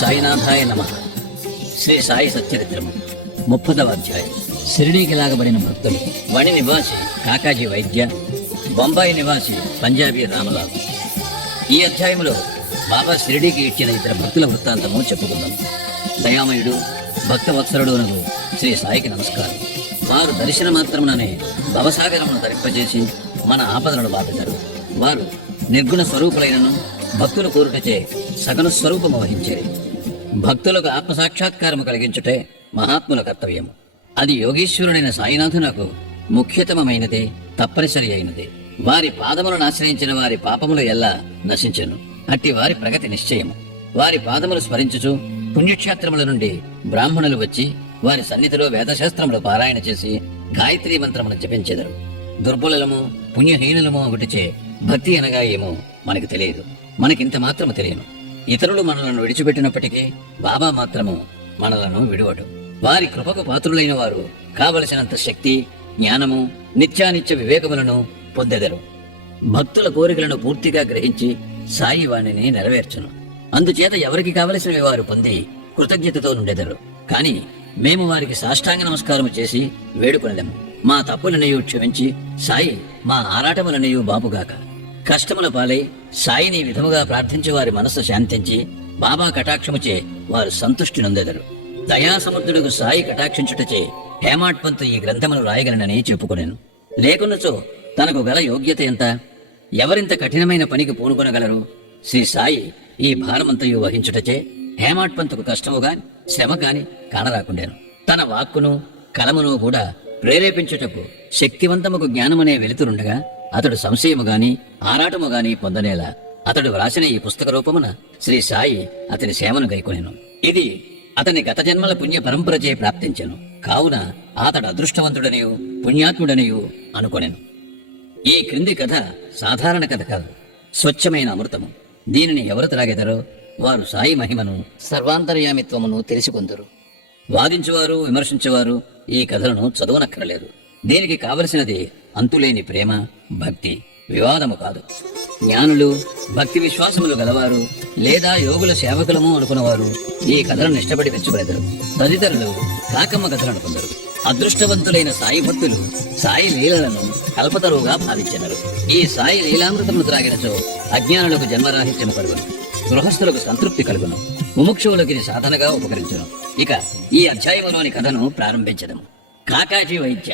సాయినాథాయ నమ. శ్రీ సాయి సచ్చరిత్రము ముప్పదవ అధ్యాయం. షిరిడీకి లాగబడిన భక్తులు వణి నివాసి కాకాజీ వైద్య బొంబాయి నివాసి పంజాబీ రామలాల్ ఈ అధ్యాయంలో బాబా షిరిడీకి ఇచ్చిన ఇతర భక్తుల వృత్తాంతము చెప్పుకుందాం. దయామయుడు భక్తవత్సరుడు అనగు శ్రీ సాయికి నమస్కారం. వారు దర్శన మాత్రముననే భవసాగరమును ధరింపజేసి మన ఆపదలను బాధితారు వారు నిర్గుణ స్వరూపులైనను భక్తులు కోరుటచే సగన స్వరూపము వహించేది భక్తులకు ఆత్మసాక్షాత్కారము కలిగించుటే మహాత్ముల కర్తవ్యం అది యోగీశ్వరుడైన సాయినాథునకు ముఖ్యతమమైనది తప్పనిసరి అయినది. వారి పాదములను ఆశ్రయించిన వారి పాపములు ఎలా నశించెను. అట్టి వారి ప్రగతి నిశ్చయము. వారి పాదములు స్మరించుచు పుణ్యక్షేత్రముల నుండి బ్రాహ్మణులు వచ్చి వారి సన్నిధిలో వేదశాస్త్రములు పారాయణ చేసి గాయత్రీ మంత్రమును జపించెదరు. దుర్బలము పుణ్యహీనులము ఒకటిచే భక్తి అనగా ఏమో మనకు తెలియదు. మనకింత మాత్రము తెలియను. ఇతరులు మనలను విడిచిపెట్టినప్పటికీ బాబా మాత్రము మనలను విడువడు. వారి కృపకు పాత్రులైన వారు కావలసినంత శక్తి జ్ఞానము నిత్యానిత్య వివేకములను పొందెదరు. భక్తుల కోరికలను పూర్తిగా గ్రహించి సాయి వాణిని నెరవేర్చును. అందుచేత ఎవరికి కావలసినవి వారు పొంది కృతజ్ఞతతో నుండెదరు. కాని మేము వారికి సాష్టాంగ నమస్కారం చేసి వేడుకొనలేము. మా తప్పులనయు క్షమించి సాయి మా ఆరాటములనేయు బాపుగాక. కష్టముల పాలై సాయిని విధముగా ప్రార్థించి వారి మనస్సు శాంతించి బాబా కటాక్షముచే వారు సంతుష్టి నొందెదరు. దయాసముద్రుడుకు సాయి కటాక్షించుటచే హేమాట్ పంతు ఈ గ్రంథమును రాయగలనని చెప్పుకొనెను. లేకున్నచో తనకు గల యోగ్యత ఎంత? ఎవరింత కఠినమైన పనికి పూనుకొనగలరు? శ్రీ సాయి ఈ భారమంతయు వహించుటచే హేమాట్ పంతుకు కష్టము గాని శ్రమ గాని కానరాకుండాను. తన వాక్కును కలమును కూడా ప్రేరేపించుటకు శక్తివంతముకు జ్ఞానమనే వెలుతురుండగా అతడు సంశయము గాని ఆరాటము గాని పొందనేలా. అతడు వ్రాసిన ఈ పుస్తక రూపమున శ్రీ సాయి అతని సేవను గైకొనెను. ఇది అతని గత జన్మల పుణ్య పరంపరచే ప్రాప్తించెను. కావున అతడు అదృష్టవంతుడనియు పుణ్యాత్ముడనియు అనుకొనెను. ఈ క్రింది కథ సాధారణ కథ కాదు స్వచ్ఛమైన అమృతము. దీనిని ఎవరు త్రాగెదరో వారు సాయి మహిమను సర్వాంతర్యామిత్వమును తెలుసుకుందరు. వాదించువారు విమర్శించేవారు ఈ కథలను చదవనక్కరలేదు దీనికి కావలసినది అంతులేని ప్రేమ భక్తి వివాదము కాదు. జ్ఞానులు భక్తి విశ్వాసములు గలవారు లేదా యోగుల సేవకులము అనుకున్నవారు ఈ కథలను ఇష్టపడి మెచ్చుకునేదరు. తదితరులు కాకమ్మ కథలు అనుకుందరు అదృష్టవంతులైన సాయి భక్తులు సాయి లీలలను కల్పతరువుగా భావించినారు. ఈ సాయి లీలామృతమును త్రాగినచో అజ్ఞానులకు జన్మరాహిత్యము కలుగును. గృహస్థులకు సంతృప్తి కలుగును. ముముక్షువులకు ఇది సాధనగా ఉపకరించును. ఇక ఈ అధ్యాయంలోని కథను ప్రారంభించదము. కాకాజీ వైద్య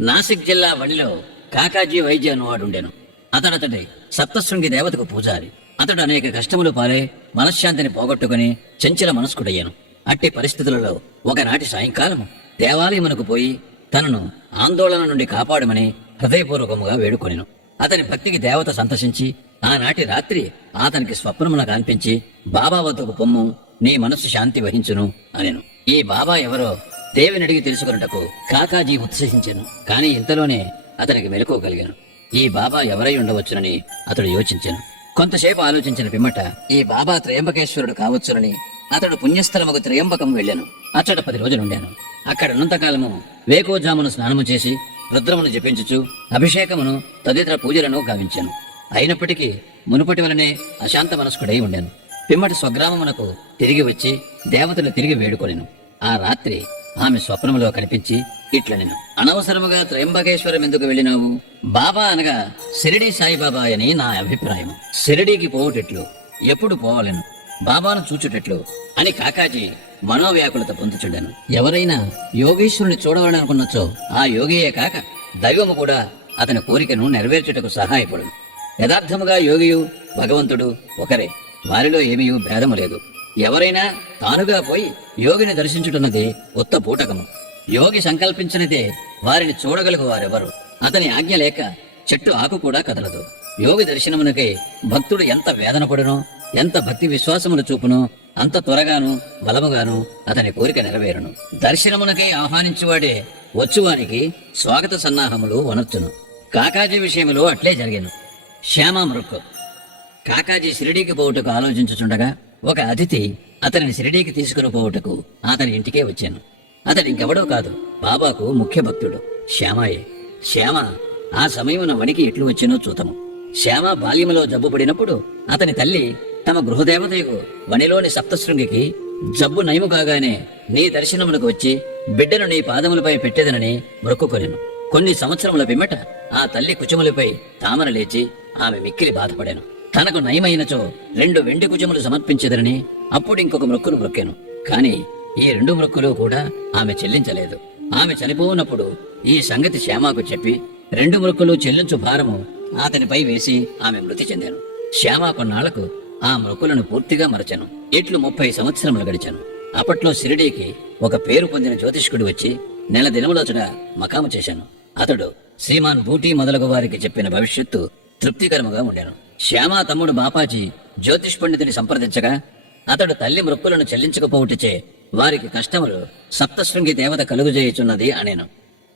నాసిక్ జిల్లా వడిలో కాకాజీ వైద్య అనువాడుండెను. అతడతడి సప్తశృంగి దేవతకు పూజారి. అతడు అనేక కష్టములు పాలే మనశ్శాంతిని పోగొట్టుకుని చంచల మనస్కుడయ్యాను. అట్టి పరిస్థితులలో ఒకనాటి సాయంకాలం దేవాలయమునకు పోయి తనను ఆందోళన నుండి కాపాడమని హృదయపూర్వకముగా వేడుకొనిను. అతని భక్తికి దేవత సంతసించి ఆనాటి రాత్రి అతనికి స్వప్నమున కనిపించి బాబా వద్దకు పొమ్ము నీ మనస్సు శాంతి వహించును అనెను. ఈ బాబా ఎవరో దేవిని అడిగి తెలుసుకున్నటకు కాకాజీ ఉత్సహించెను. కాని ఇంతలోనే అతనికి మెలకువగలిగాను ఈ బాబా ఎవరై ఉండవచ్చునని అతడు యోచించాను. కొంతసేపు ఆలోచించిన పిమ్మట ఈ బాబా త్రయంబకేశ్వరుడు కావచ్చునని అతడు పుణ్యస్థలముకు త్రయంబకం వెళ్ళాను. అచ్చట పది రోజులుండాను. అక్కడ ఉన్నంతకాలము వేకోజామును స్నానము చేసి రుద్రమును జపించుచు అభిషేకమును తదితర పూజలను గావించాను. అయినప్పటికీ మునుపటి వలనే అశాంత మనస్కుడై ఉండాను. పిమ్మటి స్వగ్రామమునకు తిరిగి వచ్చి దేవతలు తిరిగి వేడుకొనెను. ఆ రాత్రి ఆమె స్వప్నములో కనిపించి ఇట్ల నేను అనవసరముగా త్రయంబకేశ్వరం ఎందుకు వెళ్ళినావు? బాబా అనగా షిరిడి సాయిబాబా అని నా అభిప్రాయం. షిరిడీకి పోవుటెట్లు ఎప్పుడు పోవాలను బాబాను చూచుటెట్లు అని కాకాజీ మనోవ్యాకులత పొందుచుండెను. ఎవరైనా యోగేశ్వరుని చూడవాలనుకున్నచో ఆ యోగియే కాక దైవము కూడా అతని కోరికను నెరవేర్చుటకు సహాయపడును. యథార్థముగా యోగియు భగవంతుడు ఒకరే. వారిలో ఏమీ భేదము లేదు. ఎవరైనా తానుగా పోయి యోగిని దర్శించుటున్నది ఉత్త పూటకము. యోగి సంకల్పించినదే వారిని చూడగలుగు వారెవరు. అతని ఆజ్ఞ లేక చెట్టు ఆకు కూడా కదలదు. యోగి దర్శనమునకై భక్తుడు ఎంత వేదన పడునో ఎంత భక్తి విశ్వాసమును చూపునో అంత త్వరగాను బలముగాను అతని కోరిక నెరవేరును. దర్శనమునకై ఆహ్వానించువాడే వచ్చువానికి స్వాగత సన్నాహములు వనర్చును. కాకాజీ విషయములో అట్లే జరిగాను. శ్యామ మృక్కు కాకాజీ షిరిడీకి పోవుటకు ఆలోచించుచుండగా ఒక అతిథి అతనిని షిరిడీకి తీసుకుని పోవుటకు అతని ఇంటికే వచ్చాను. అతడు ఇంకెవడో కాదు బాబాకు ముఖ్య భక్తుడు. శ్యామాయే శ్యామ ఆ సమయమున వణికి ఎట్లు వచ్చినో చూతము. శ్యామ బాల్యములో జబ్బు పడినప్పుడు అతని తల్లి తమ గృహదేవతయు వనిలోని సప్తశృంగికి జబ్బు నయము కాగానే నీ దర్శనమునకు వచ్చి బిడ్డను నీ పాదములపై పెట్టేదనని మొక్కుకొనెను కొన్ని సంవత్సరముల పిమ్మట ఆ తల్లి కుచములపై తామర లేచి ఆమె మిక్కిలి బాధపడాను. తనకు నయమైనచో రెండు వెండి కుజములు సమర్పించదనని అప్పుడు ఇంకొక మొక్కును మొక్కాను కాని ఈ రెండు మొక్కులు కూడా ఆమె చెల్లించలేదు. ఆమె చనిపోనప్పుడు ఈ సంగతి శ్యామకు చెప్పి రెండు మొక్కులు చెల్లించు భారము అతనిపై వేసి ఆమె మృతి చెందాను. శ్యామ కొన్నాళ్ళకు ఆ మొక్కులను పూర్తిగా మరచాను. ఇట్లు ముప్పై సంవత్సరములు గడిచాను. అప్పట్లో షిరిడీకి ఒక పేరు పొందిన జ్యోతిష్కుడు వచ్చి నెల దినములచట మకాము చేశాను. అతడు శ్రీమాన్ బూటీ మొదలగు వారికి చెప్పిన భవిష్యత్తు తృప్తికరముగా ఉండాను. శ్యామ తమ్ముడు బాపాజీ జ్యోతిష్ పండితుని సంప్రదించగా అతడు తల్లి మృక్కులను చెల్లించకపోవుటచే వారికి కష్టములు సప్తశృంగి దేవత కలుగుజేయుచున్నది అనేను.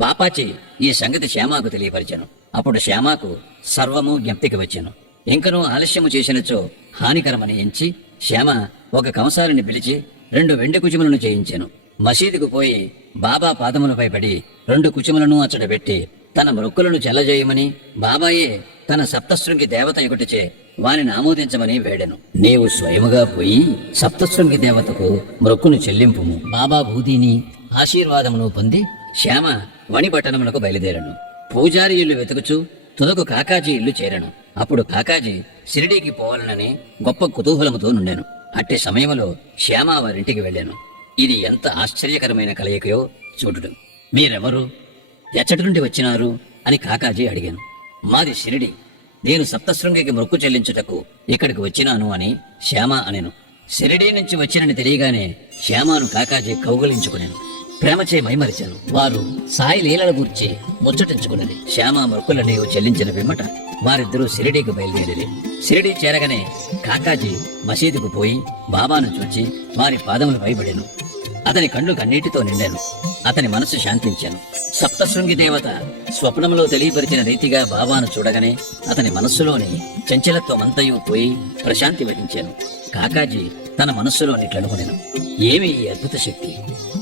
బాపాచి ఈ సంగతి శ్యామాకు తెలియపరిచాను. అప్పుడు శ్యామాకు సర్వము జ్ఞప్తికి వచ్చాను. ఇంకనూ ఆలస్యము చేసినచో హానికరమని ఎంచి శ్యామ ఒక కంసారిని పిలిచి రెండు వెండి కుచుములను చేయించాను. మసీదుకు పోయి బాబా పాదములపై పడి రెండు కుచుములను అచ్చట పెట్టి తన మృక్కులను చెల్లజేయమని బాబాయే తన సప్తశృంగి దేవత ఒకటిచే వారిని ఆమోదించమని వేడెను. నీవు స్వయముగా పోయి సప్తశృంగి దేవతకు మృక్కును చెల్లింపుము. బాబా భూతిని ఆశీర్వాదమును పొంది శ్యామ వణిపట్టణమునకు బయలుదేరను. పూజారి ఇల్లు వెతుకుచు తుదకు కాకాజీ ఇల్లు చేరను. అప్పుడు కాకాజీ షిరిడీకి పోవాలనని గొప్ప కుతూహలముతో నుండెను. అట్టి సమయంలో శ్యామ వారింటికి వెళ్ళాను. ఇది ఎంత ఆశ్చర్యకరమైన కలయికయో చూడుడు మీరెవరు? ఎచ్చటి నుండి వచ్చినారు అని కాకాజీ అడిగాను. మాది షిరిడి. నేను సప్తశృంగికి మొక్కు చెల్లించుటకు ఇక్కడికి వచ్చినాను అని శ్యామ అనెను. షిరిడి నుంచి వచ్చినని తెలియగానే శ్యామను కాకాజీ కౌగలించుకునేను. ప్రేమచే మైమరిచాను. వారు సాయి లీలల గురించి ముచ్చటించుకున్నది. శ్యామ మొక్కులని చెల్లించిన పిమ్మట వారిద్దరూ షిరిడీకి బయలుదేరి షిరిడీ చేరగానే కాకాజీ మసీదుకు పోయి బాబాను చూచి వారి పాదములు పైబడెను. అతని కళ్ళు కన్నీటితో నిండాను. అతని మనసు శాంతించాను. సప్తశృంగి దేవత స్వప్నంలో తెలియపరిచిన రీతిగా బాబాను చూడగానే అతని మనస్సులోని చంచలత్వమంతయు పోయి ప్రశాంతి వహించాను. కాకాజీ తన మనస్సులో నిట్లనుకునేను ఏమి ఈ అద్భుత శక్తి?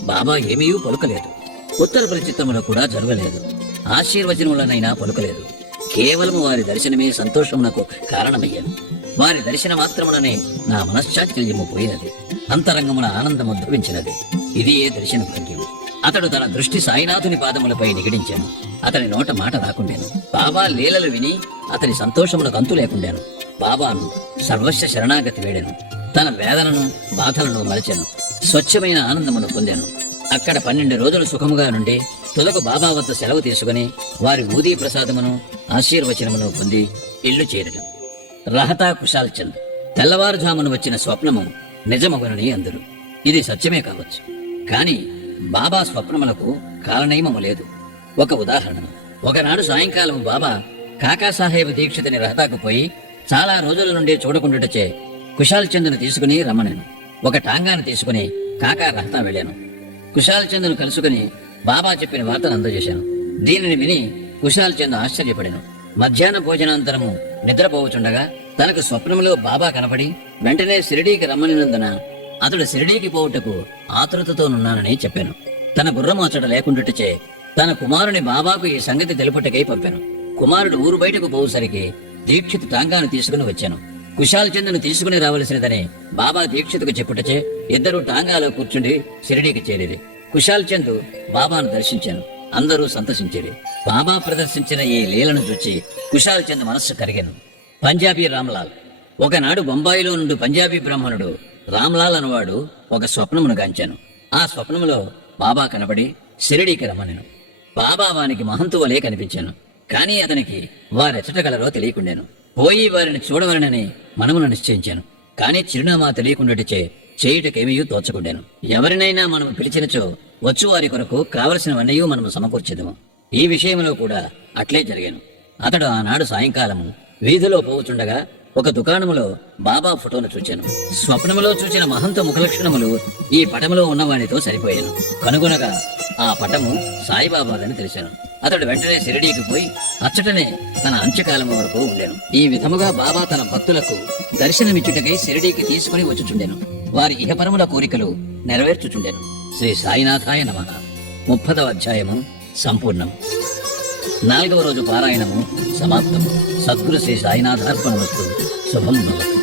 బాబా ఏమీ పలుకలేదు. ఉత్తర పరిచిత్తములో కూడా జరగలేదు. ఆశీర్వచనములనైనా పలుకలేదు. కేవలము వారి దర్శనమే సంతోషమునకు కారణమయ్యాను. వారి దర్శన మాత్రముననే నా మనశ్చాంచల్యము పోయినది. అంతరంగమున ఆనందము ఉద్భవించినది ఇది ఏ దర్శన భాగ్యం. అతడు తన దృష్టి సాయినాథుని పాదములపై నిగడించాను. అతని నోట మాట రాకుండాను. బాబా లీలలు విని అతని సంతోషమునకు అంతు లేకుండాను. బాబాను సర్వస్వ శరణాగతి వేడాను. తన వేదనను బాధలను మలచాను స్వచ్ఛమైన ఆనందమును పొందాను. అక్కడ పన్నెండు రోజులు సుఖముగా నుండి తులకు బాబా వద్ద సెలవు తీసుకుని వారి ఊదీ ప్రసాదమును ఆశీర్వచనమును పొంది ఇల్లు చేరడం రహతా కుశాల్ చంద్ తెల్లవారుజామున వచ్చిన స్వప్నము నిజమగునని అందరు ఇది సత్యమే కావచ్చు. కాని బాబా స్వప్నములకు కాలనయమము లేదు. ఒక ఉదాహరణ. ఒకనాడు సాయంకాలం బాబా కాకాసాహేబ్ దీక్షితుని రహతాకు పోయి చాలా రోజుల నుండి చూడకుండాటచే కుశాల్ చంద్ను తీసుకుని రమ్మనను. ఒక టాంగాను తీసుకుని కాకా రహతా వెళ్ళాను. కుశాల్ చంద్ను కలుసుకుని బాబా చెప్పిన వార్తను అందజేశాను. దీనిని విని కుశాల్ చంద్ ఆశ్చర్యపడాను. మధ్యాహ్న భోజనాంతరము నిద్రపోవచుండగా తనకు స్వప్నంలో బాబా కనపడి వెంటనే షిరిడీకి రమ్మనినందున అతడు షిరిడీకి పోవుటకు ఆతృతతోనున్నానని చెప్పాను. తన గుర్రము అతడు లేకుండాటచే తన కుమారుని బాబాకు ఈ సంగతి తెలుపుటకై పంపాను. కుమారుడు ఊరు బయటకు పోవుసరికి దీక్షిత్ టాంగాను తీసుకుని వచ్చాను. కుశాల్ చంద్ను తీసుకుని రావలసినదని బాబా దీక్షితుకు చెప్పుటచే ఇద్దరు టాంగాలో కూర్చుండి షిరిడీకి చేరేది కుశాల్ చంద్ బాబాను దర్శించాను. అందరూ సంతసించేది బాబా ప్రదర్శించిన ఈ లీలను చూచి కుశాల్ చంద్ మనస్సు కరిగాను. పంజాబీ రామ్లాల్. ఒకనాడు బొంబాయిలో నుండి పంజాబీ బ్రాహ్మణుడు రామ్లాల్ అనవాడు ఒక స్వప్నమును గాంచాను. ఆ స్వప్నములో బాబా కనబడి షిరిడీకి రమ్మనెను బాబా వానికి మహంతువలే కనిపించాను. కానీ అతనికి వారెచ్చటగలరో తెలియకుండాను. పోయి వారిని చూడవలనని మనమును నిశ్చయించాను. కానీ చిరునామా తెలియకుండాటిచే చేయుటకేమీ తోచకుండాను. ఎవరినైనా మనము పిలిచినచో వచ్చు వారి కొరకు కావలసినవన్నీ మనము సమకూర్చేదము. ఈ విషయంలో కూడా అట్లే జరిగాను. అతడు ఆనాడు సాయంకాలము వీధిలో పోవుచుండగా ఒక దుకాణములో బాబా ఫోటోను చూచాను. స్వప్నములో చూచిన మహంత ముఖలక్షణములు ఈ పటములో ఉన్నవాడితో సరిపోయాను. కనుగొనగా ఆ పటము సాయిబాబాదని తెలిసాను. అతడు వెంటనే షిరిడీకి పోయి అచ్చటనే తన అంత్యకాలం వరకు ఉండేను. ఈ విధముగా బాబా తన భక్తులకు దర్శనమిచ్చుటకై షిరిడీకి తీసుకుని వచ్చుచుండెను. వారి ఇహపరముల కోరికలు నెరవేర్చుచుండెను. శ్రీ సాయినాథాయ నమ. ముప్పదవ అధ్యాయము సంపూర్ణం. నాలుగవ రోజు పారాయణము సమాప్తం సద్గురు శ్రీ సాయినాథార్పణ వస్తుంది శుభం భవతు.